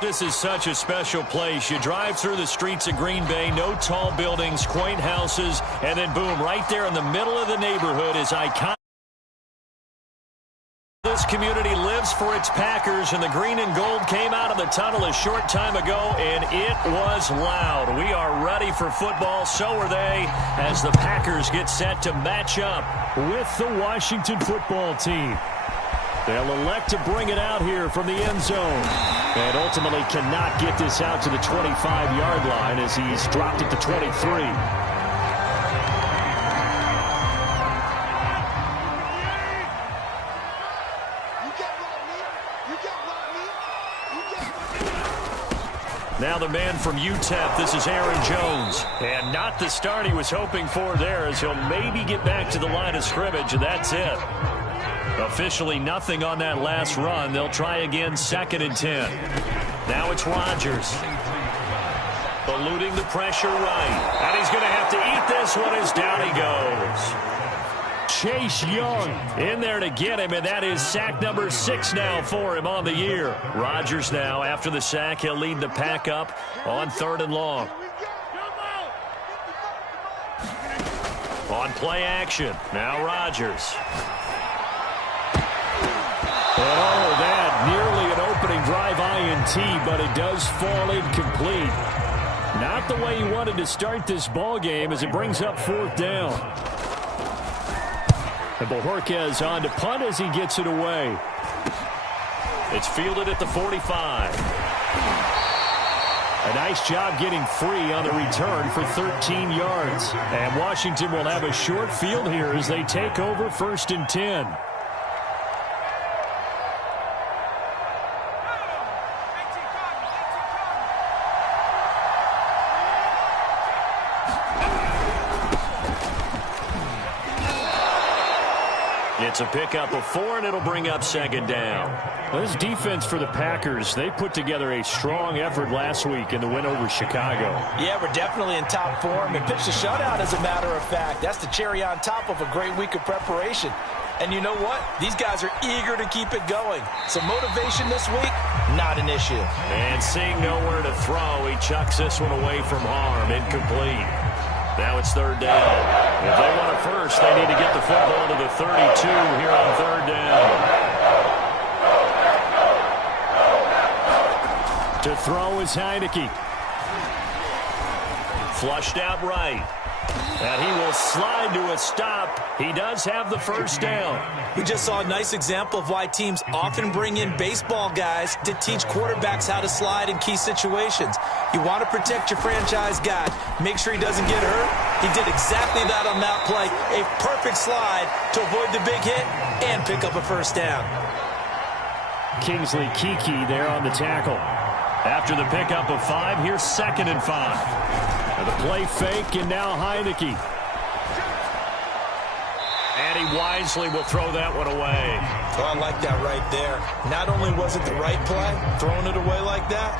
This is such a special place. You drive through the streets of Green Bay, no tall buildings, quaint houses, and then boom, right there in the middle of the neighborhood is iconic. This community lives for its Packers, and the green and gold came out of the tunnel a short time ago, and it was loud. We are ready for football. So are they, as the Packers get set to match up with the Washington football team. They'll elect to bring it out here from the end zone, and ultimately cannot get this out to the 25-yard line as he's dropped it to 23. Now the man from UTEP, this is Aaron Jones. And not the start he was hoping for there, as he'll maybe get back to the line of scrimmage, and that's it. Officially nothing on that last run. They'll try again, 2nd and 10. Now it's Rodgers. Eluding the pressure right. And he's going to have to eat this one as down he goes. Chase Young in there to get him, and that is sack number 6 now for him on the year. Rodgers now, after the sack, he'll lead the pack up on 3rd and long. On play action, now Rodgers. Oh, that nearly an opening drive INT, but it does fall incomplete. Not the way he wanted to start this ball game as it brings up 4th down. And Bojorquez on to punt as he gets it away. It's fielded at the 45. A nice job getting free on the return for 13 yards. And Washington will have a short field here as they take over 1st and 10. It's a pickup of 4, and it'll bring up 2nd down. This defense for the Packers, they put together a strong effort last week in the win over Chicago. Yeah, we're definitely in top form and pitched a shutout, as a matter of fact. That's the cherry on top of a great week of preparation. And you know what? These guys are eager to keep it going. So motivation this week, not an issue. And seeing nowhere to throw, he chucks this one away from harm. Incomplete. Now it's 3rd down. If they want a first, they need to get the football to the 32 here on 3rd down. To throw is Heineke. Flushed out right. And he will slide to a stop. He does have the 1st down. We just saw a nice example of why teams often bring in baseball guys to teach quarterbacks how to slide in key situations. You want to protect your franchise guy. Make sure he doesn't get hurt. He did exactly that on that play. A perfect slide to avoid the big hit and pick up a 1st down. Kingsley Keke there on the tackle. After the pickup of 5, here's 2nd and 5. And the play fake, and now Heineke. And he wisely will throw that one away. Oh, I like that right there. Not only was it the right play, throwing it away like that,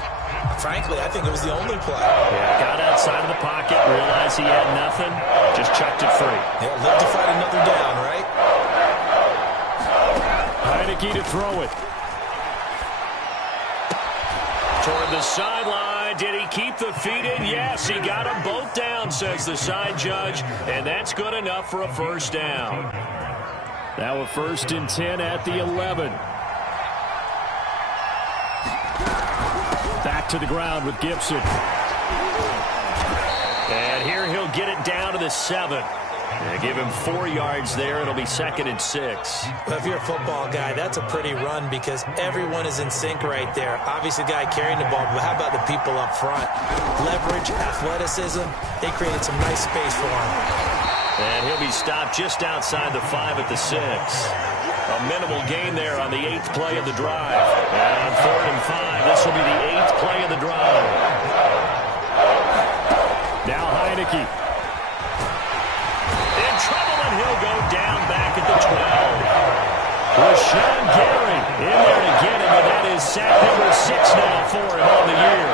frankly, I think it was the only play. Yeah, got outside of the pocket, realized he had nothing, just chucked it free. Yeah, live to fight another down, right? Heineke to throw it. Toward the sideline. Did he keep the feet in? Yes, he got them both down, says the side judge. And that's good enough for a 1st down. Now a 1st and 10 at the 11. Back to the ground with Gibson. And here he'll get it down to the 7. Give him 4 yards there. It'll be 2nd and 6. Well, if you're a football guy, that's a pretty run because everyone is in sync right there. Obviously, the guy carrying the ball, but how about the people up front? Leverage, athleticism, they created some nice space for him. And he'll be stopped just outside the 5 at the 6. A minimal gain there on the 8th play of the drive. And on 3rd and 5, this will be the 8th play of the drive. Now Heineke. He'll go down back at the 12. Rashawn Gary in there to get him, and that is sack number 6 now for him on the year.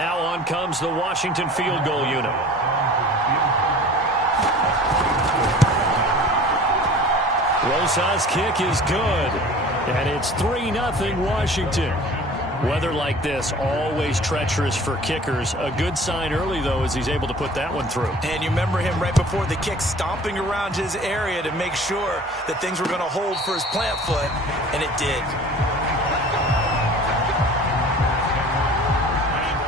Now on comes the Washington field goal unit. Rosas' kick is good. And it's 3-0 Washington. Weather like this, always treacherous for kickers. A good sign early, though, as he's able to put that one through. And you remember him right before the kick stomping around his area to make sure that things were going to hold for his plant foot, and it did.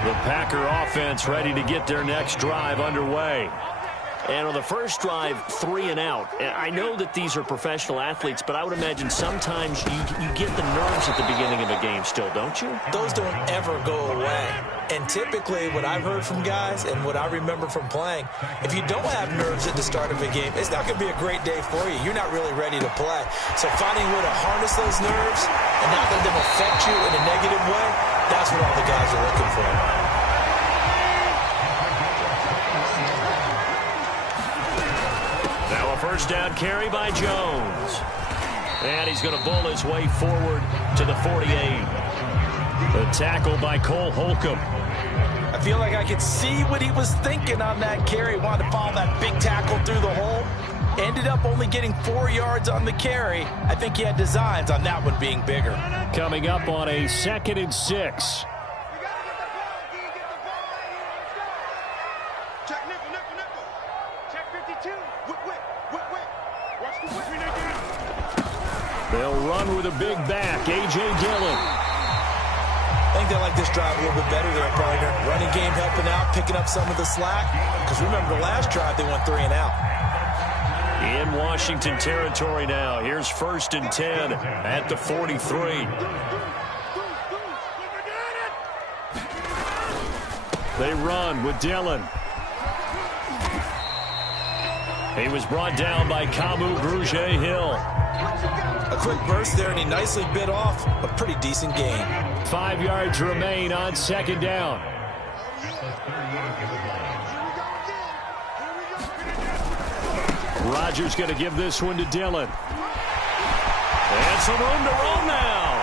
The Packer offense ready to get their next drive underway. And on the first drive, 3 and out. And I know that these are professional athletes, but I would imagine sometimes you get the nerves at the beginning of a game still, don't you? Those don't ever go away. And typically what I've heard from guys and what I remember from playing, if you don't have nerves at the start of a game, it's not going to be a great day for you. You're not really ready to play. So finding a way to harness those nerves and not let them affect you in a negative way, that's what all the guys are looking for. First down carry by Jones. And he's going to bull his way forward to the 48. The tackle by Cole Holcomb. I feel like I could see what he was thinking on that carry. Wanted to follow that big tackle through the hole. Ended up only getting 4 yards on the carry. I think he had designs on that one being bigger. Coming up on a 2nd and 6. They'll run with a big back, A.J. Dillon. I think they like this drive a little bit better there, partner. Running game helping out, picking up some of the slack. Because remember, the last drive they went 3 and out. In Washington territory now. Here's 1st and 10 at the 43. They run with Dillon. He was brought down by Kamu Grugier-Hill. A quick burst there, and he nicely bit off a pretty decent gain. 5 yards remain on 2nd down. Rodgers going to give this one to Dillon. And some room to roll now.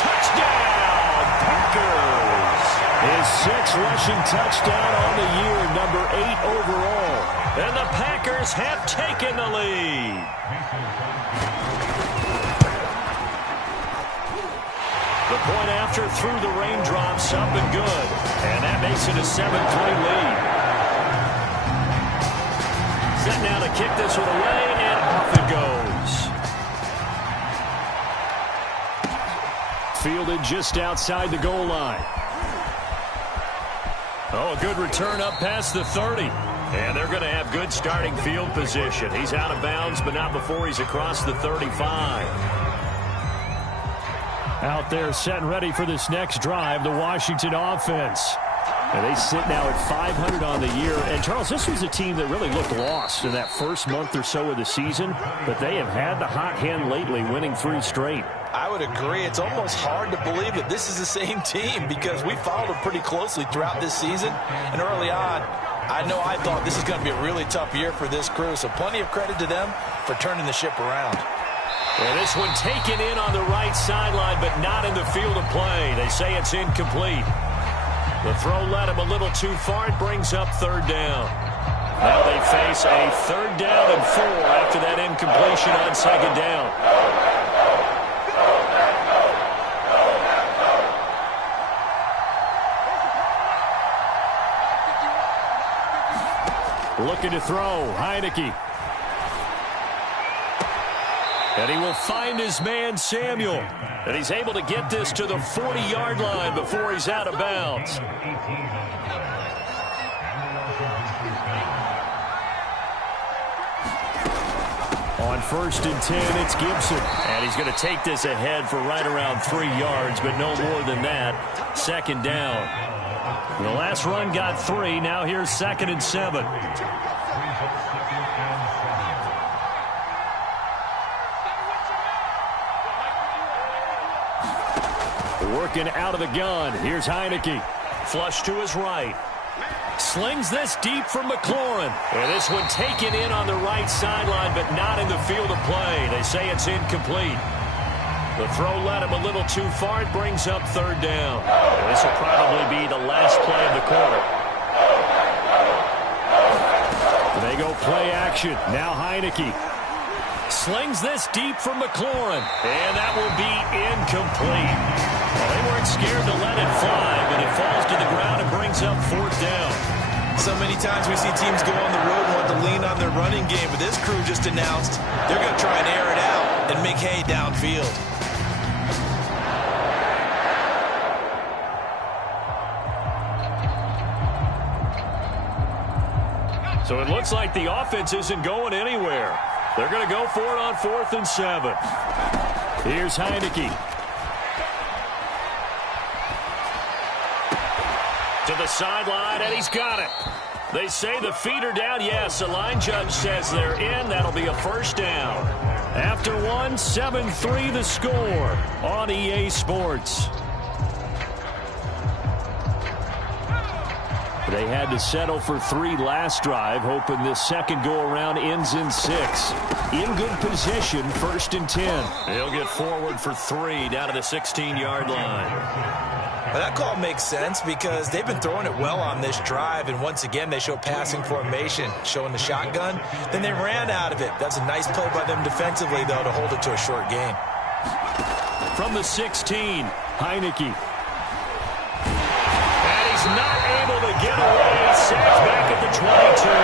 Touchdown, Packers. His 6th rushing touchdown on the year, number 8 overall. And the Packers have taken the lead. The point after through the raindrops, up and good. And that makes it a 7-3 lead. Set now to kick this one away, and off it goes. Fielded just outside the goal line. Oh, a good return up past the 30. And they're going to have good starting field position. He's out of bounds, but not before he's across the 35. Out there set and ready for this next drive, the Washington offense. And they sit now at 500 on the year. And, Charles, this was a team that really looked lost in that first month or so of the season. But they have had the hot hand lately, winning 3 straight. I would agree. It's almost hard to believe that this is the same team because we followed them pretty closely throughout this season. And early on, I thought this is going to be a really tough year for this crew. So plenty of credit to them for turning the ship around. And this one taken in on the right sideline, but not in the field of play. They say it's incomplete. The throw led him a little too far. It brings up 3rd down. Now they face a 3rd down and 4 after that incompletion on 2nd down. Looking to throw, Heineke. And he will find his man, Samuel. And he's able to get this to the 40-yard line before he's out of bounds. On 1st and 10, it's Gibson. And he's going to take this ahead for right around 3 yards, but no more than that. 2nd down. The last run got 3. Now here's 2nd and 7. Working out of the gun. Here's Heineke. Flush to his right. Slings this deep from McLaurin. And this one taken in on the right sideline, but not in the field of play. They say it's incomplete. The throw led him a little too far. It brings up 3rd down. And this will probably be the last play of the quarter. They go play action. Now Heineke. Slings this deep from McLaurin, and that will be incomplete. Well, they weren't scared to let it fly, but it falls to the ground and brings up 4th down. So many times we see teams go on the road and want to lean on their running game, but this crew just announced they're going to try and air it out and make hay downfield. So it looks like the offense isn't going anywhere. They're going to go for it on 4th and 7. Here's Heineke. To the sideline, and he's got it. They say the feet are down. Yes, the line judge says they're in. That'll be a 1st down. After 1, 7-3 the score on EA Sports. They had to settle for 3 last drive, hoping this second go-around ends in 6. In good position, 1st and 10. He'll get forward for 3 down to the 16-yard line. Well, that call makes sense because they've been throwing it well on this drive, and once again they show passing formation, showing the shotgun. Then they ran out of it. That's a nice play by them defensively, though, to hold it to a short gain. From the 16, Heineke. And he's not able to get away. Sacked back at the 22.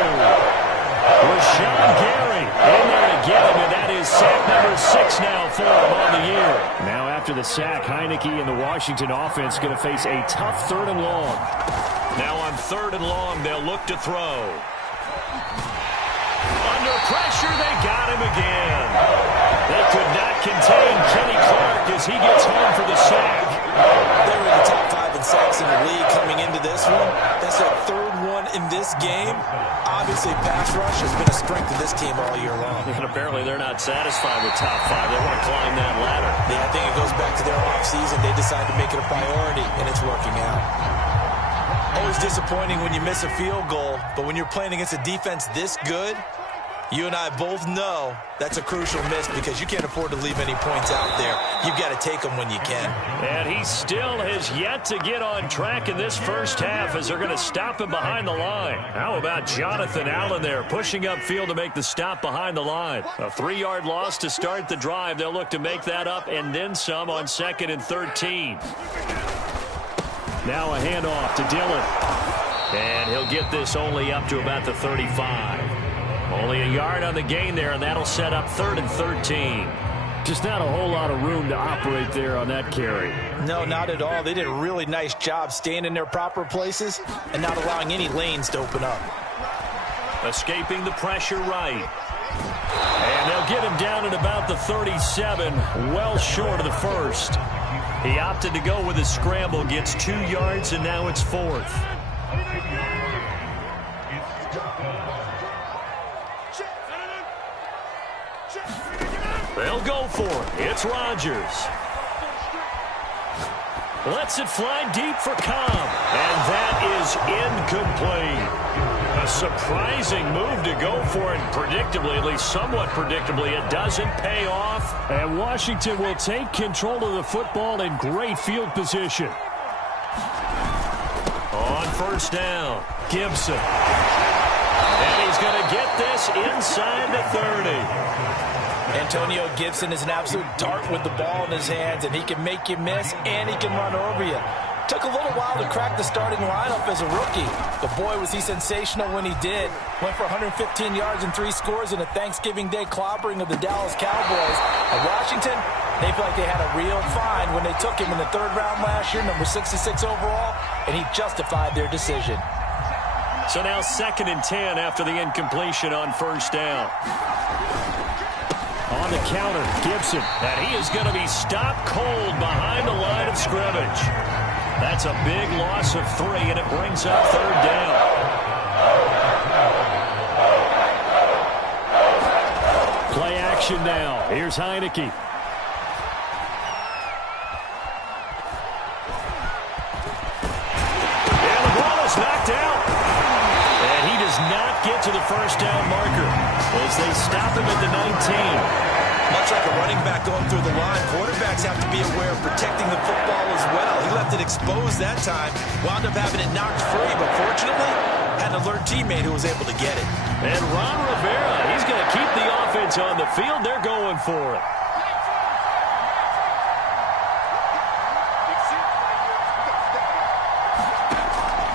Rashawn Gary in there to get him, and that is sack number 6 now for him on the year. Now after the sack, Heineke and the Washington offense going to face a tough 3rd and long. Now on 3rd and long, they'll look to throw. Under pressure, they got him again. They could not contain Kenny Clark as he gets home for the sack. They were in the top 5 in sacks in the league coming into this one. That's their 3rd one in this game. Obviously, pass rush has been a strength of this team all year long. And apparently they're not satisfied with top 5. They want to climb that ladder. Yeah, I think it goes back to their offseason. They decide to make it a priority, and it's working out. Always disappointing when you miss a field goal, but when you're playing against a defense this good, you and I both know that's a crucial miss because you can't afford to leave any points out there. You've got to take them when you can. And he still has yet to get on track in this first half as they're going to stop him behind the line. How about Jonathan Allen there pushing upfield to make the stop behind the line? A 3-yard loss to start the drive. They'll look to make that up and then some on 2nd and 13. Now a handoff to Dillon. And he'll get this only up to about the 35. Only a yard on the gain there, and that'll set up 3rd and 13. Just not a whole lot of room to operate there on that carry. No, not at all. They did a really nice job staying in their proper places and not allowing any lanes to open up. Escaping the pressure right. And they'll get him down at about the 37, well short of the 1st. He opted to go with a scramble, gets 2 yards, and now it's 4th. They'll go for it. It's Rodgers. Lets it fly deep for Cobb. And that is incomplete. A surprising move to go for it. Predictably, at least somewhat predictably, it doesn't pay off. And Washington will take control of the football in great field position. On 1st down, Gibson. And he's going to get this inside the 30. Antonio Gibson is an absolute dart with the ball in his hands, and he can make you miss, and he can run over you. Took a little while to crack the starting lineup as a rookie, but boy, was he sensational when he did. Went for 115 yards and 3 scores in a Thanksgiving Day clobbering of the Dallas Cowboys. At Washington, they feel like they had a real find when they took him in the 3rd round last year, number 66 overall, and he justified their decision. So now 2nd and 10 after the incompletion on 1st down. On the counter, Gibson. And he is going to be stopped cold behind the line of scrimmage. That's a big loss of 3, and it brings up 3rd down. Play action now. Here's Heineke. And the ball is knocked out. And he does not get to the 1st down marker as they stop him at the 19. Much like a running back going through the line, quarterbacks have to be aware of protecting the football as well. He left it exposed that time, wound up having it knocked free, but fortunately, had an alert teammate who was able to get it. And Ron Rivera, he's going to keep the offense offense on the field. They're going for it.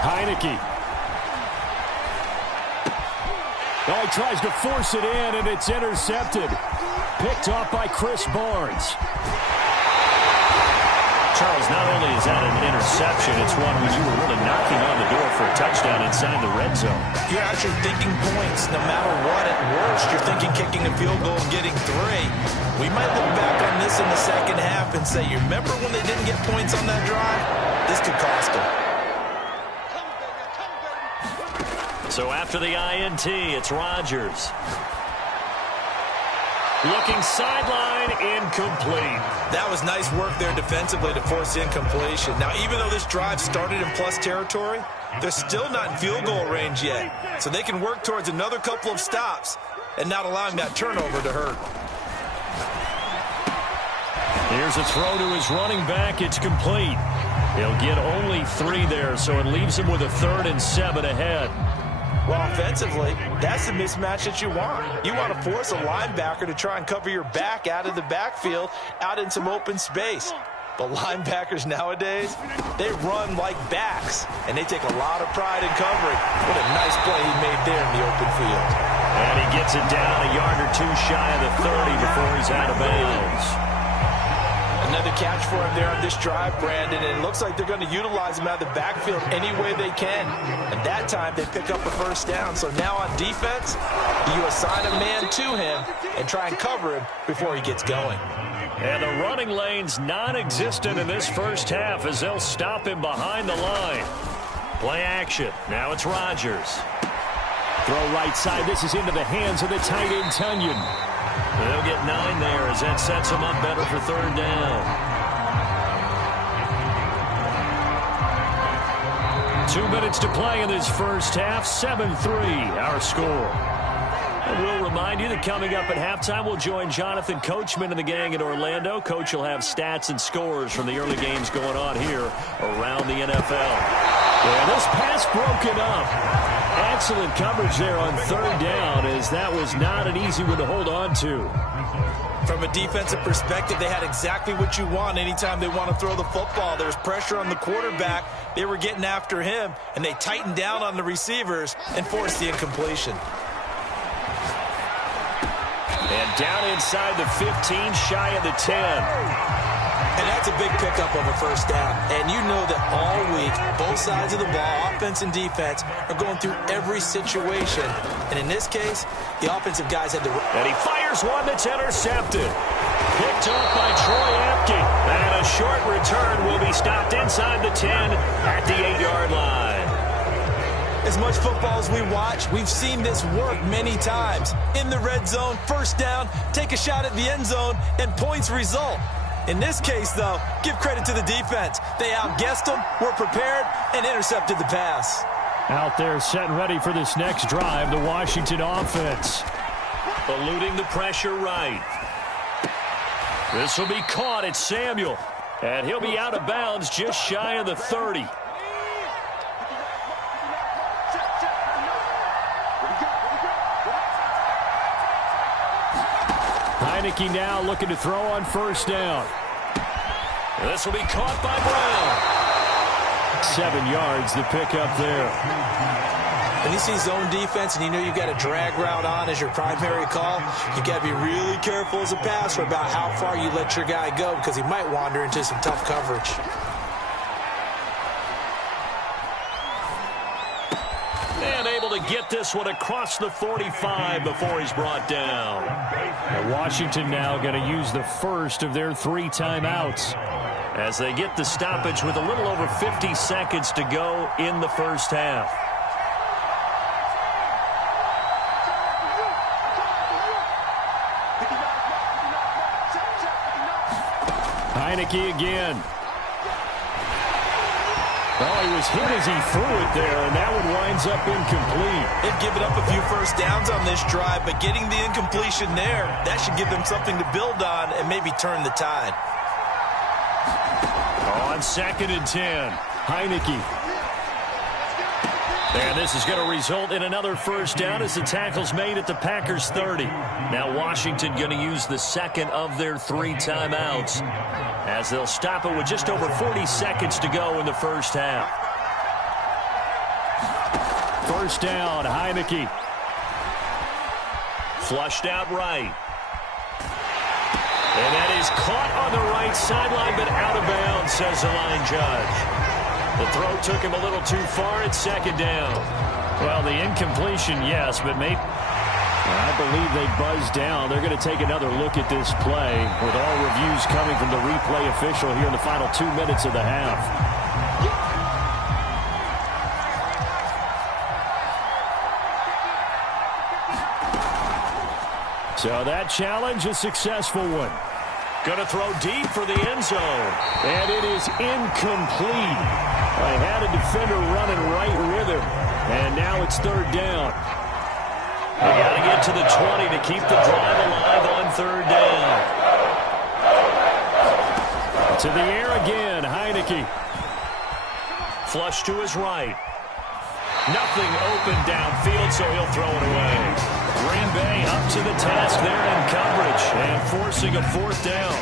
Heineke. Oh, he tries to force it in, and it's intercepted. Picked off by Chris Barnes. Charles, not only is that an interception, it's one when you were really knocking on the door for a touchdown inside the red zone. You're actually thinking points. No matter what, at worst, you're thinking kicking a field goal and getting 3. We might look back on this in the second half and say, you remember when they didn't get points on that drive? This could cost them. So after the INT, it's Rodgers. Looking sideline, incomplete. That was nice work there defensively to force incompletion. Now, even though this drive started in plus territory, they're still not in field goal range yet. So they can work towards another couple of stops and not allowing that turnover to hurt. Here's a throw to his running back. It's complete. He'll get only 3 there, so it leaves him with a 3rd and 7 ahead. Well, offensively, that's the mismatch that you want. You want to force a linebacker to try and cover your back out of the backfield, out in some open space. But linebackers nowadays, they run like backs, and they take a lot of pride in covering. What a nice play he made there in the open field. And he gets it down a yard or 2 shy of the 30 before he's out of bounds. Another catch for him there on this drive, Brandon, and it looks like they're going to utilize him out of the backfield any way they can. And that time they pick up a first down. So now on defense, you assign a man to him and try and cover him before he gets going. And the running lane's non-existent in this first half as they'll stop him behind the line. Play action. Now it's Rodgers. Throw right side. This is into the hands of the tight end, Tunyon. They'll get 9 there as that sets them up better for 3rd down. 2 minutes to play in this first half. 7-3 our score. And we'll remind you that coming up at halftime, we'll join Jonathan Coachman and the gang in Orlando. Coach will have stats and scores from the early games going on here around the NFL. Yeah, this pass broken up. Excellent coverage there on 3rd down, as that was not an easy one to hold on to. From a defensive perspective, they had exactly what you want anytime they want to throw the football. There's pressure on the quarterback. They were getting after him, and they tightened down on the receivers and forced the incompletion. And down inside the 15, shy of the 10. And that's a big pickup of a first down. And you know that all week, both sides of the ball, offense and defense, are going through every situation. And in this case, the offensive guys had to... And he fires one that's intercepted. Picked up by Troy Apke. And a short return will be stopped inside the 10 at the 8-yard line. As much football as we watch, we've seen this work many times. In the red zone, first down, take a shot at the end zone, and points result. In this case, though, give credit to the defense. They outguessed them, were prepared, and intercepted the pass. Out there set and ready for this next drive, the Washington offense. Eluding the pressure right. This will be caught. It's Samuel. And he'll be out of bounds just shy of the 30. Heineke now looking to throw on first down. This will be caught by Brown. 7 yards, the pickup there. When you see zone defense and you know you've got a drag route on as your primary call, you've got to be really careful as a passer about how far you let your guy go because he might wander into some tough coverage. And able to get this one across the 45 before he's brought down. And Washington now going to use the first of their 3 timeouts as they get the stoppage with a little over 50 seconds to go in the first half. Heineke again. Oh, he was hit as he threw it there, and that one winds up incomplete. They've given up a few first downs on this drive, but getting the incompletion there, that should give them something to build on and maybe turn the tide. On 2nd and 10, Heineke. And this is going to result in another first down as the tackle's made at the Packers' 30. Now Washington going to use the second of their 3 timeouts as they'll stop it with just over 40 seconds to go in the first half. First down, Heineke. Flushed out right. And that is caught on the right sideline, but out of bounds, says the line judge. The throw took him a little too far at second down. Well, the incompletion, yes, but maybe I believe they buzzed down. They're going to take another look at this play with all reviews coming from the replay official here in the final 2 minutes of the half. So that challenge, a successful one. Going to throw deep for the end zone. And it is incomplete. I had a defender running right with him. And now it's third down. They got to get to the 20 to keep the drive alive on third down. To the air again, Heineke. Flush to his right. Nothing open downfield, so he'll throw it away. Green Bay up to the task there in coverage and forcing a fourth down.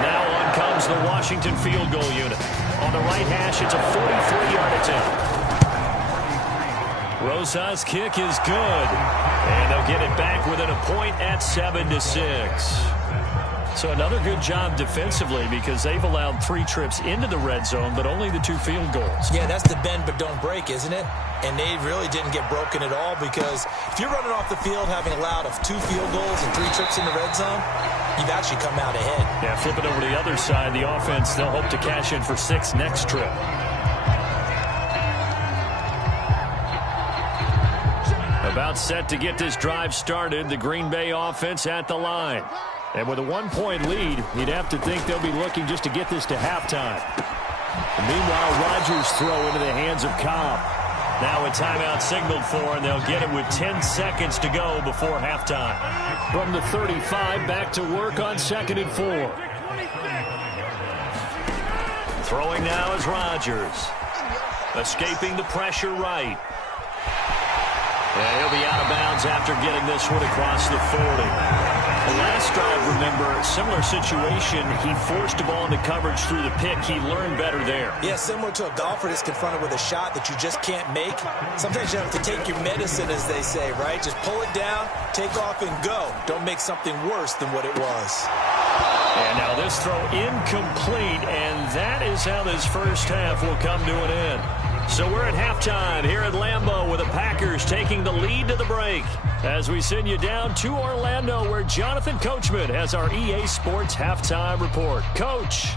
Now on comes the Washington field goal unit. On the right hash, it's a 43-yard attempt. Rosas' kick is good. And they'll get it back within a point at 7-6. So another good job defensively because they've allowed 3 trips into the red zone, but only the 2 field goals. Yeah, that's the bend but don't break, isn't it? And they really didn't get broken at all because if you're running off the field having allowed 2 field goals and 3 trips in the red zone, you've actually come out ahead. Yeah, flip it over to the other side. The offense, they'll hope to cash in for 6 next trip. About set to get this drive started. The Green Bay offense at the line. And with a 1-point lead, you'd have to think they'll be looking just to get this to halftime. And meanwhile, Rodgers throw into the hands of Cobb. Now a timeout signaled for, and they'll get it with 10 seconds to go before halftime. From the 35, back to work on 2nd and 4. Throwing now is Rodgers. Escaping the pressure right. And he'll be out of bounds after getting this one across the 40. The last drive, remember, similar situation. He forced the ball into coverage through the pick. He learned better there. Yeah, similar to a golfer that's confronted with a shot that you just can't make. Sometimes you have to take your medicine, as they say, right? Just pull it down, take off, and go. Don't make something worse than what it was. And now this throw incomplete, and that is how this first half will come to an end. So we're at halftime here at Lambeau with the Packers taking the lead to the break as we send you down to Orlando where Jonathan Coachman has our EA Sports halftime report. Coach.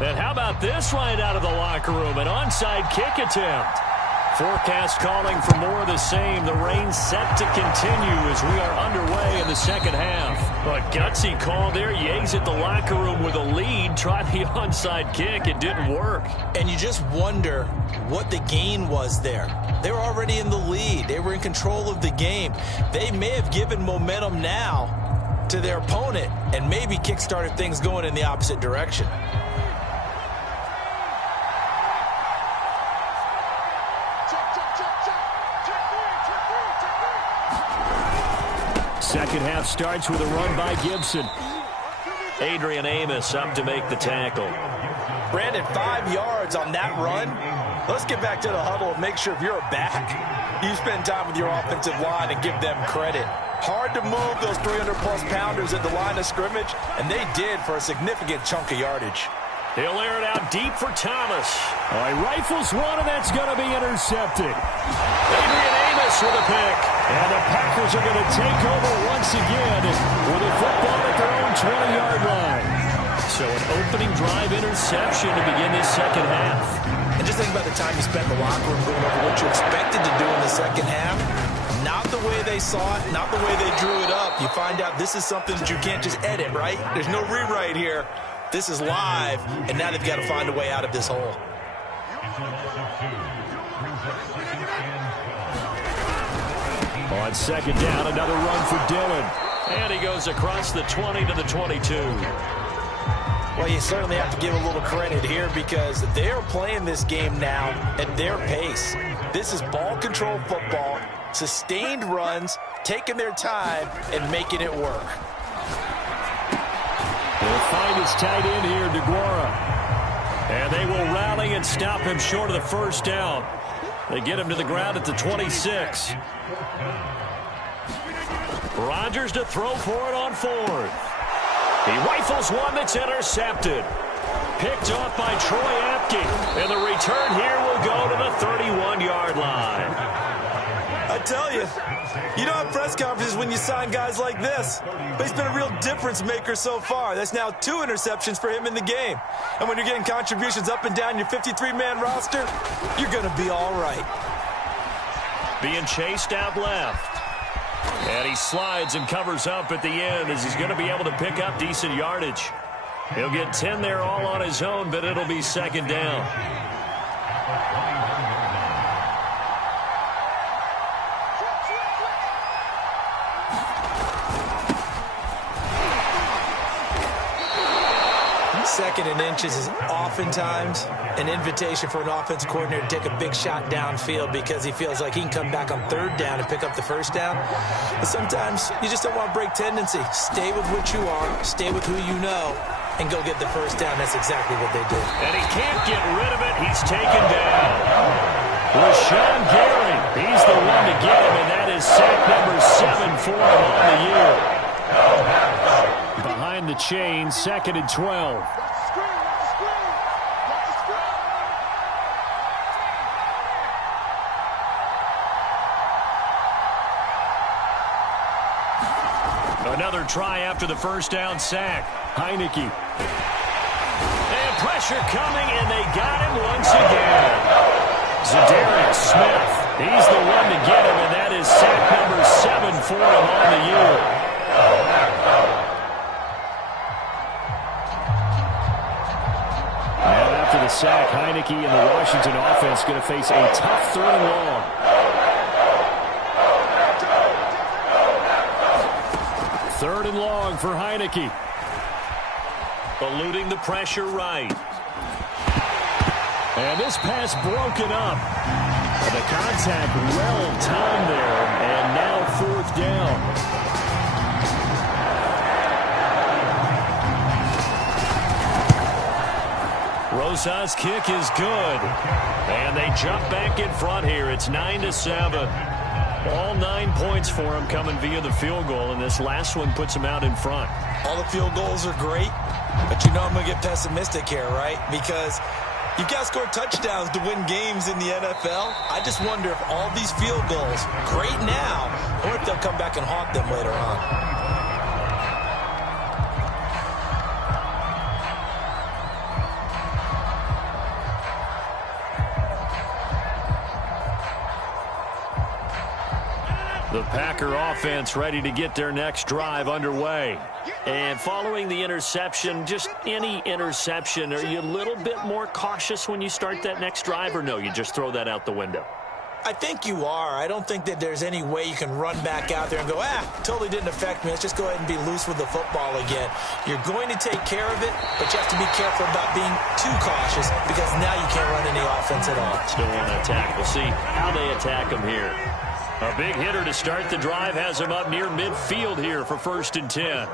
And how about this right out of the locker room? An onside kick attempt. Forecast calling for more of the same. The rain set to continue as we are underway in the second half. But gutsy call there. Yates at the locker room with a lead. Tried the onside kick. It didn't work. And you just wonder what the gain was there. They were already in the lead. They were in control of the game. They may have given momentum now to their opponent and maybe kick-started things going in the opposite direction. Second half starts with a run by Gibson. Adrian Amos up to make the tackle. Brandon, 5 yards on that run. Let's get back to the huddle and make sure if you're back, you spend time with your offensive line and give them credit. Hard to move those 300-plus pounders at the line of scrimmage, and they did for a significant chunk of yardage. He'll air it out deep for Thomas. Oh, he rifles one, and that's going to be intercepted. Adrian Amos with a pick. And the Packers are going to take over once again with a football at their own 20-yard line. So an opening drive interception to begin this second half. And just think about the time you spent in the locker room going over what you expected to do in the second half. Not the way they saw it, not the way they drew it up. You find out this is something that you can't just edit, right? There's no rewrite here. This is live, and now they've got to find a way out of this hole. On second down, another run for Dillon. And he goes across the 20 to the 22. Well, you certainly have to give a little credit here because they're playing this game now at their pace. This is ball control football, sustained runs, taking their time, and making it work. They'll find his tight end here, DeGuara. And they will rally and stop him short of the first down. They get him to the ground at the 26. Rodgers to throw for it on fourth. He rifles one that's intercepted. Picked off by Troy Apke. And the return here will go to the 31-yard line. I tell you, you don't have press conferences when you sign guys like this. But he's been a real difference maker so far. That's now 2 interceptions for him in the game. And when you're getting contributions up and down your 53-man roster, you're going to be all right. Being chased out left. And he slides and covers up at the end as he's going to be able to pick up decent yardage. He'll get 10 there all on his own, but it'll be second down. Second and inches is oftentimes an invitation for an offense coordinator to take a big shot downfield because he feels like he can come back on third down and pick up the first down. But sometimes you just don't want to break tendency. Stay with what you are, stay with who you know, and go get the first down. That's exactly what they did. And he can't get rid of it. He's taken down. Rashawn Gary, he's the one to get him, and that is sack number 7 for him on the year. Behind the chain, 2nd and 12. Another try after the first down sack. Heineke. And pressure coming, and they got him once again. Zadarius Smith, he's the one to get him, and that is sack number 7 for him on the year. Now after the sack, Heineke and the Washington offense going to face a tough 3rd and long. Third and long for Heineke. Eluding the pressure right. And this pass broken up. And the contact well timed there. And now 4th down. Rosas' kick is good. And they jump back in front here. It's 9-7. All 9 points for him coming via the field goal, and this last one puts him out in front. All the field goals are great, but you know I'm going to get pessimistic here, right? Because you've got to score touchdowns to win games in the NFL. I just wonder if all these field goals, great now, or if they'll come back and haunt them later on. The Packer offense ready to get their next drive underway. And following the interception, just any interception, are you a little bit more cautious when you start that next drive, or no, you just throw that out the window? I think you are. I don't think that there's any way you can run back out there and go, totally didn't affect me. Let's just go ahead and be loose with the football again. You're going to take care of it, but you have to be careful about being too cautious because now you can't run any offense at all. Still want to attack. We'll see how they attack him here. A big hitter to start the drive has him up near midfield here for 1st and 10.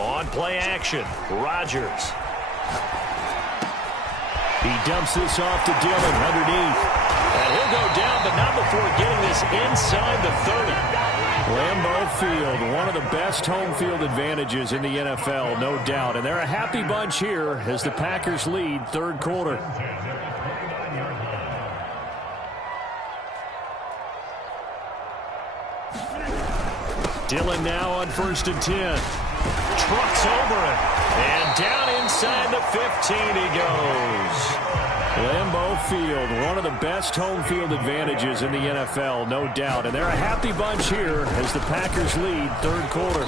On play action, Rodgers. He dumps this off to Dillon underneath. And he'll go down, but not before getting this inside the 30. Lambeau Field, one of the best home field advantages in the NFL, no doubt. And they're a happy bunch here as the Packers lead 3rd quarter. Dillon now on 1st and 10. Trucks over it. And down inside the 15 he goes. Lambeau Field, one of the best home field advantages in the NFL, no doubt. And they're a happy bunch here as the Packers lead 3rd quarter.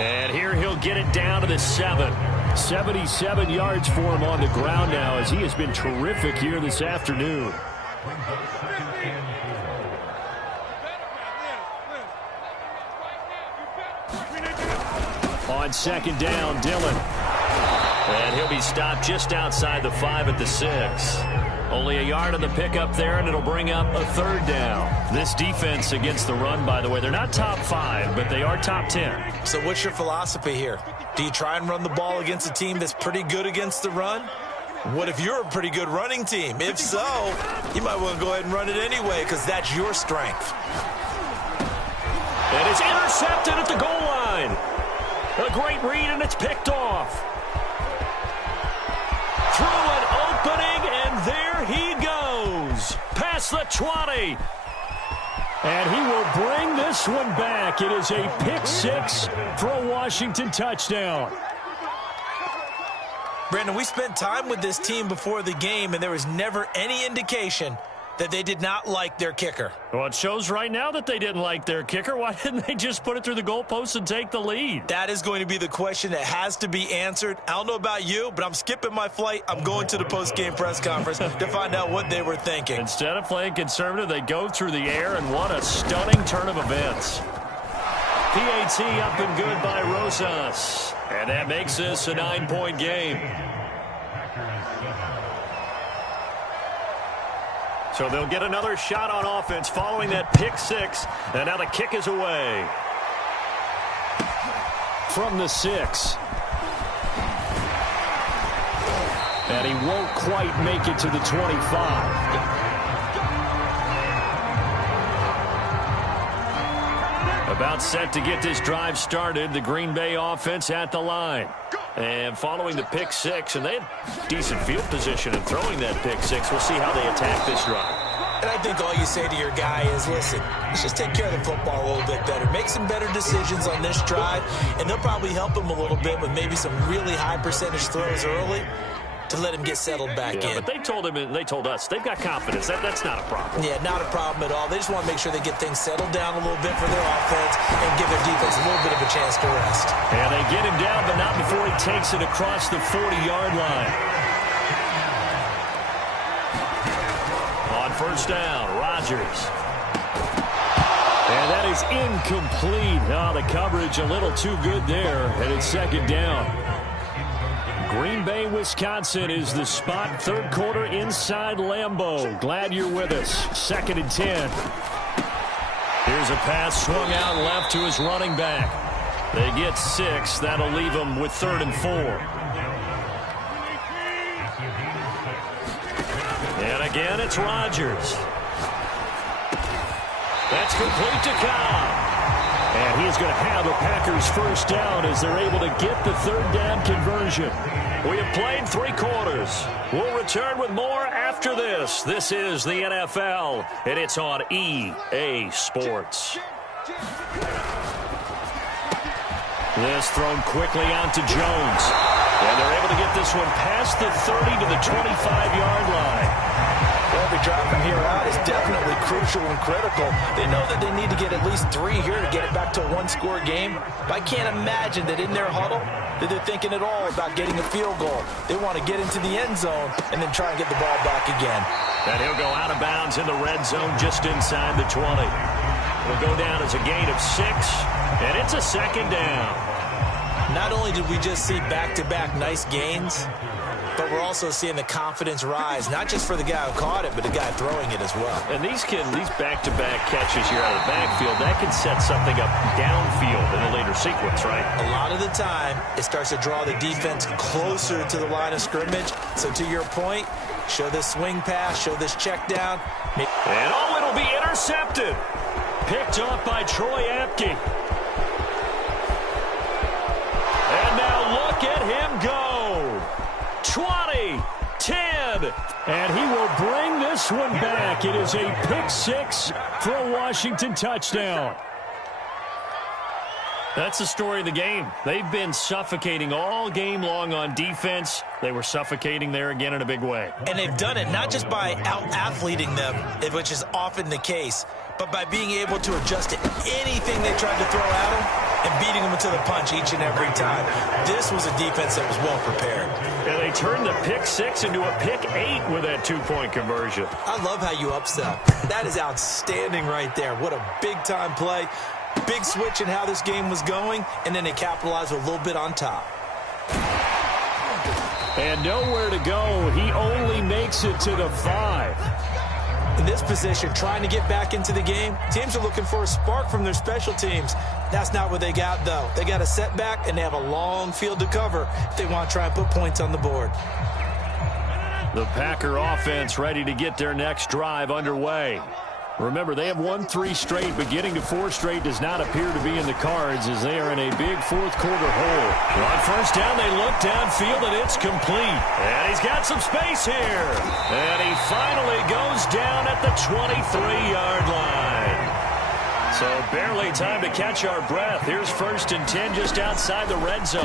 And here he'll get it down to the 7. 77 yards for him on the ground now as he has been terrific here this afternoon. On second down, Dillon. And he'll be stopped just outside the 5 at the 6. Only a yard on the pickup there, and it'll bring up a 3rd down. This defense against the run, by the way, they're not top 5, but they are top 10. So what's your philosophy here? Do you try and run the ball against a team that's pretty good against the run? What if you're a pretty good running team? If so, you might want to go ahead and run it anyway because that's your strength. And it's intercepted at the goal line. A great read, and it's picked off. Through an opening, and there he goes. Past the 20. And he will bring this one back. It is a pick 6 for a Washington touchdown. Brandon, we spent time with this team before the game, and there was never any indication that they did not like their kicker. Well, it shows right now that they didn't like their kicker. Why didn't they just put it through the goalpost and take the lead? That is going to be the question that has to be answered. I don't know about you, but I'm skipping my flight. I'm going to the post-game press conference to find out what they were thinking. Instead of playing conservative, they go through the air, and what a stunning turn of events. PAT up and good by Rosas. And that makes this a 9-point game. So they'll get another shot on offense following that pick 6. And now the kick is away. From the 6. And he won't quite make it to the 25. About set to get this drive started. The Green Bay offense at the line. And following the pick 6, and they had decent field position in throwing that pick 6. We'll see how they attack this drive. And I think all you say to your guy is, listen, let's just take care of the football a little bit better. Make some better decisions on this drive, and they'll probably help him a little bit with maybe some really high percentage throws early to let him get settled back in. But they told him, and they told us, they've got confidence. That's not a problem. Yeah, not a problem at all. They just want to make sure they get things settled down a little bit for their offense and give their defense a little bit of a chance to rest. And they get him down, but not before he takes it across the 40-yard line. On first down, Rodgers. And that is incomplete. Oh, the coverage a little too good there, and it's second down. Green Bay, Wisconsin is the spot. Third quarter inside Lambeau. Glad you're with us. 2nd and 10. Here's a pass swung out left to his running back. They get 6. That'll leave them with 3rd and 4. And again, it's Rodgers. That's complete to Cobb. And he's going to have the Packers first down as they're able to get the 3rd down conversion. We have played 3 quarters. We'll return with more after this. This is the NFL, and it's on EA Sports. This thrown quickly out to Jones. And they're able to get this one past the 30 to the 25-yard line. Every drive from here out is definitely crucial and critical. They know that they need to get at least 3 here to get it back to a 1-score game. But I can't imagine that in their huddle that they're thinking at all about getting a field goal. They want to get into the end zone and then try and get the ball back again. And he'll go out of bounds in the red zone just inside the 20. It'll go down as a gain of 6, and it's a 2nd down. Not only did we just see back-to-back nice gains, but we're also seeing the confidence rise, not just for the guy who caught it, but the guy throwing it as well. And these back-to-back catches here out of the backfield, that can set something up downfield in a later sequence, right? A lot of the time, it starts to draw the defense closer to the line of scrimmage. So to your point, show this swing pass, show this check down. And it'll be intercepted. Picked off by Troy Apke. And now look at him go. 20, 10, and he will bring this one back. It is a pick 6 for a Washington touchdown. That's the story of the game. They've been suffocating all game long on defense. They were suffocating there again in a big way. And they've done it not just by out-athleting them, which is often the case, but by being able to adjust to anything they tried to throw at them. and beating them to the punch each and every time. This was a defense that was well prepared. And they turned the pick 6 into a pick 8 with that 2-point conversion. I love how you upsell. That is outstanding right there. What a big-time play. Big switch in how this game was going, and then they capitalized with a little bit on top. And nowhere to go. He only makes it to the 5. In this position, trying to get back into the game, teams are looking for a spark from their special teams. That's not what they got, though. They got a setback, and they have a long field to cover if they want to try and put points on the board. The Packer offense ready to get their next drive underway. Remember, they have won 3 straight, but getting to 4 straight does not appear to be in the cards as they are in a big fourth-quarter hole. On first down, they look downfield, and it's complete. And he's got some space here. And he finally goes down at the 23-yard line. So barely time to catch our breath. Here's 1st and 10 just outside the red zone.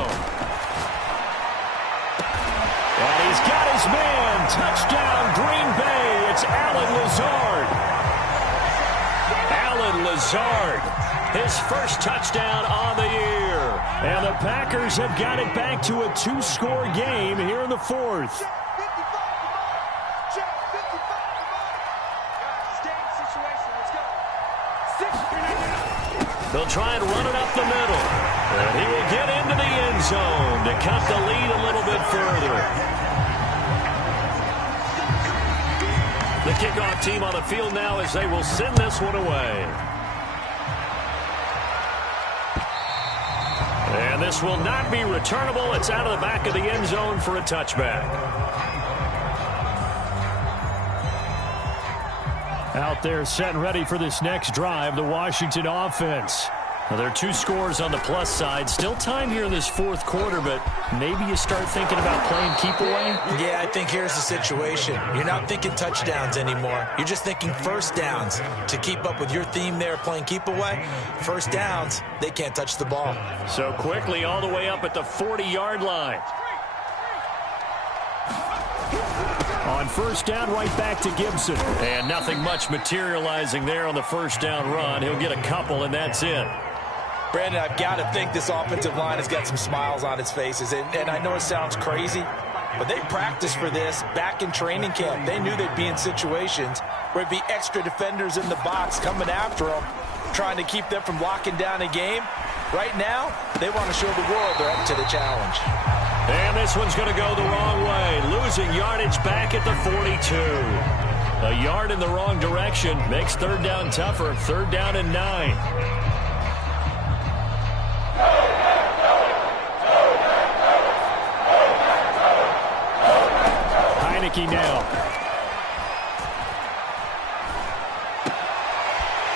And he's got his man. Touchdown, Green Bay. It's Allen Lazard. Allen Lazard, his first touchdown on the year. And the Packers have got it back to a 2-score game here in the 4th. They'll try and run it up the middle. And he will get into the end zone to cut the lead a little bit further. The kickoff team on the field now as they will send this one away. And this will not be returnable. It's out of the back of the end zone for a touchback. Out there set and ready for this next drive, the Washington offense. Now, there are 2 scores on the plus side. Still time here in this 4th quarter, but maybe you start thinking about playing keep away? Yeah, I think here's the situation. You're not thinking touchdowns anymore. You're just thinking first downs. To keep up with your theme there, playing keep away, first downs, they can't touch the ball. So quickly all the way up at the 40-yard line. On first down, right back to Gibson. And nothing much materializing there on the first down run. He'll get a couple, and that's it. Brandon, I've got to think this offensive line has got some smiles on its faces. And I know it sounds crazy, but they practiced for this back in training camp. They knew they'd be in situations where it'd be extra defenders in the box coming after them, trying to keep them from locking down a game. Right now, they want to show the world they're up to the challenge. And this one's going to go the wrong way. Losing yardage back at the 42. A yard in the wrong direction makes 3rd down tougher. 3rd down and 9. Heineke now.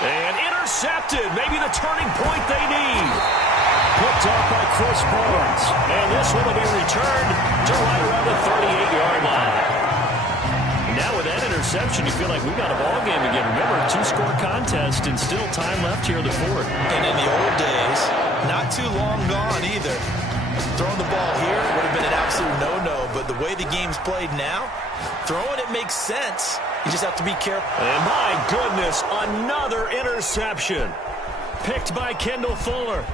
And intercepted. Maybe the turning point they need. Picked off by Chris Barnes. And this one will be returned to right around the 38-yard line. Now with that interception, you feel like we've got a ball game again. Remember, 2-score contest and still time left here in the 4th. And in the old days, not too long gone either. Throwing the ball here would have been an absolute no-no, but the way the game's played now, throwing it makes sense. You just have to be careful. And my goodness, another interception. Picked by Kendall Fuller.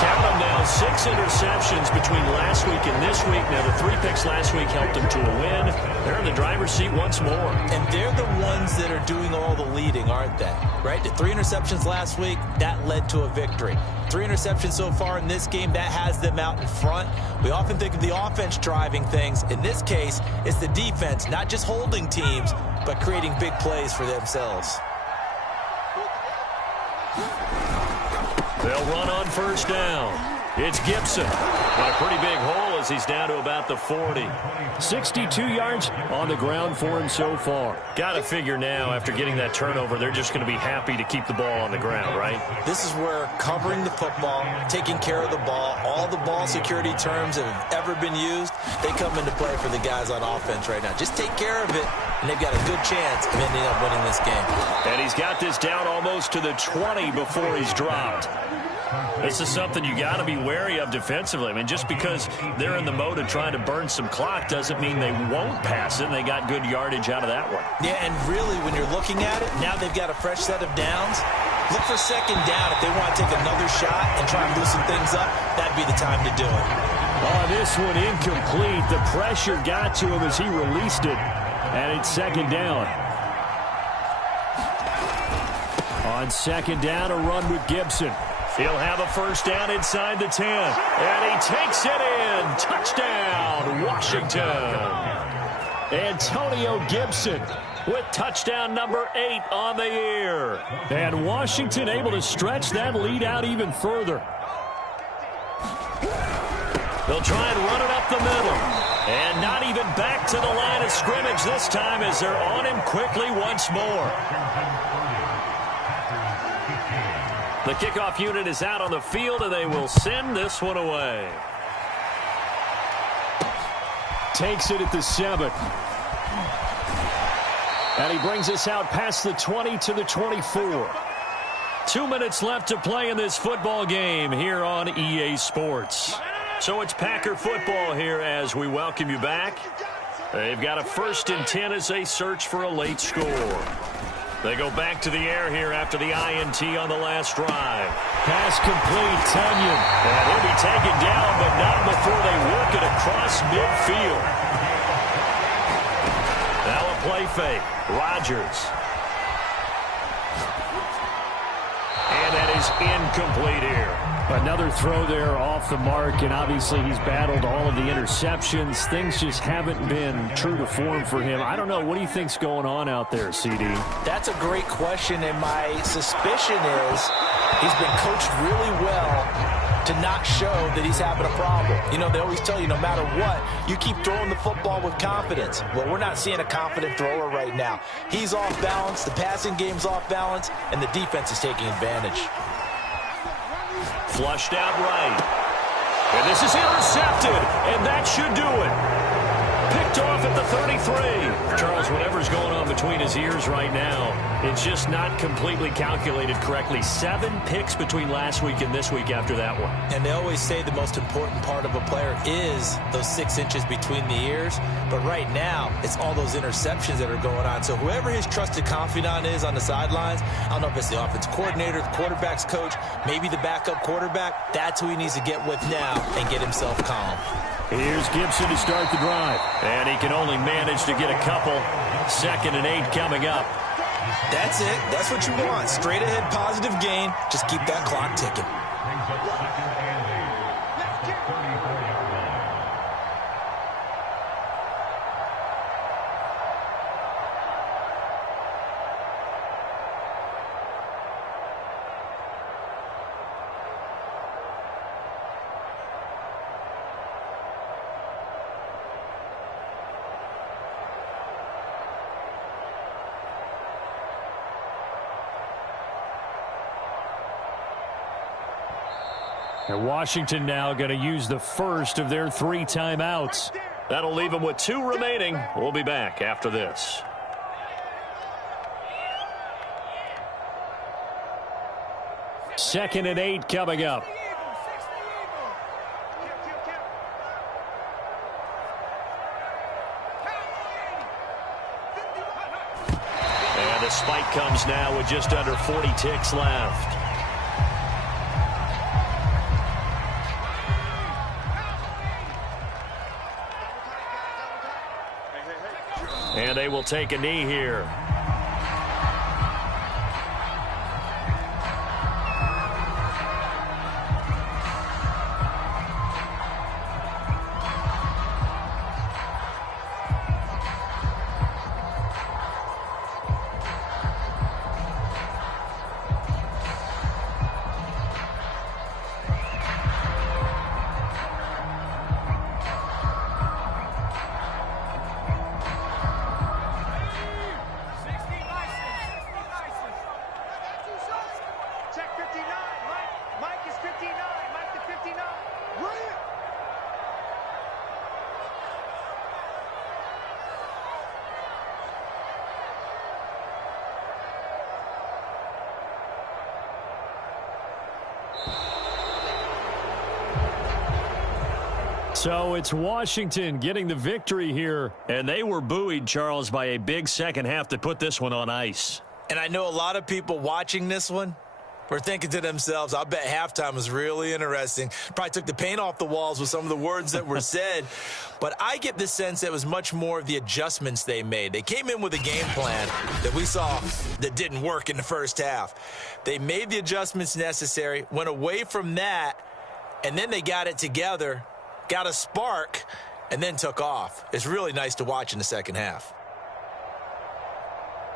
Count them now, 6 interceptions between last week and this week. Now, the 3 picks last week helped them to a win. They're in the driver's seat once more. And they're the ones that are doing all the leading, aren't they? Right? The 3 interceptions last week, that led to a victory. 3 interceptions so far in this game, that has them out in front. We often think of the offense driving things. In this case, it's the defense, not just holding teams, but creating big plays for themselves. They'll run on first down. It's Gibson. Got a pretty big hole as he's down to about the 40. 62 yards on the ground for him so far. Got to figure now, after getting that turnover, they're just going to be happy to keep the ball on the ground, right? This is where covering the football, taking care of the ball, all the ball security terms that have ever been used, they come into play for the guys on offense right now. Just take care of it, and they've got a good chance of ending up winning this game. And he's got this down almost to the 20 before he's dropped. This is something you got to be wary of defensively. I mean, just because they're in the mode of trying to burn some clock doesn't mean they won't pass it, and they got good yardage out of that one. Yeah, and really, when you're looking at it, now they've got a fresh set of downs. Look for second down. If they want to take another shot and try and loosen things up, that'd be the time to do it. Oh, this one incomplete. The pressure got to him as he released it. And it's second down. On second down, a run with Gibson. He'll have a first down inside the 10. And he takes it in. Touchdown, Washington. Antonio Gibson with touchdown number 8 on the year. And Washington able to stretch that lead out even further. They'll try and run it up the middle. And not even back to the line of scrimmage this time as they're on him quickly once more. The kickoff unit is out on the field, and they will send this one away. Takes it at the 7. And he brings us out past the 20 to the 24. 2 minutes left to play in this football game here on EA Sports. So it's Packer football here as we welcome you back. They've got a 1st and 10 as they search for a late score. They go back to the air here after the INT on the last drive. Pass complete, Tunyon. And he'll be taken down, but not before they work it across midfield. Now a play fake. Rodgers. And that is incomplete here. Another throw there off the mark, and obviously he's battled all of the interceptions. Things just haven't been true to form for him. I don't know. What do you think's going on out there, CD? That's a great question, and my suspicion is he's been coached really well to not show that he's having a problem. You know, they always tell you no matter what, you keep throwing the football with confidence. Well, we're not seeing a confident thrower right now. He's off balance, the passing game's off balance, and the defense is taking advantage. Flushed out right. And this is intercepted, and that should do it. Picked off at the 33. Charles, whatever's going on between his ears right now, it's just not completely calculated correctly. 7 picks between last week and this week after that one. And they always say the most important part of a player is those 6 inches between the ears. But right now, it's all those interceptions that are going on. So whoever his trusted confidant is on the sidelines, I don't know if it's the offense coordinator, the quarterback's coach, maybe the backup quarterback, that's who he needs to get with now and get himself calm. Here's Gibson to start the drive. And he can only manage to get a couple. 2nd and 8 coming up. That's it. That's what you want. Straight ahead positive gain. Just keep that clock ticking. And Washington now going to use the first of their 3 timeouts. That'll leave them with 2 remaining. We'll be back after this. Second and 8 coming up. And the spike comes now with just under 40 ticks left. And they will take a knee here. So it's Washington getting the victory here. And they were buoyed, Charles, by a big second half that put this one on ice. And I know a lot of people watching this one were thinking to themselves, I bet halftime was really interesting. Probably took the paint off the walls with some of the words that were said. But I get the sense that it was much more of the adjustments they made. They came in with a game plan that we saw that didn't work in the first half. They made the adjustments necessary, went away from that, and then they got it together, got a spark, and then took off. It's really nice to watch in the second half.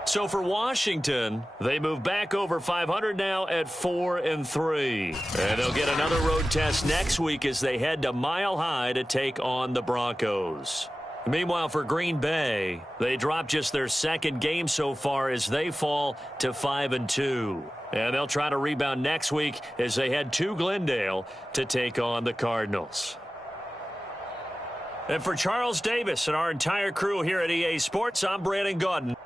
So for Washington, they move back over 500 now at 4-3. And they'll get another road test next week as they head to Mile High to take on the Broncos. Meanwhile, for Green Bay, they drop just their second game so far as they fall to 5-2. And they'll try to rebound next week as they head to Glendale to take on the Cardinals. And for Charles Davis and our entire crew here at EA Sports, I'm Brandon Gaudin.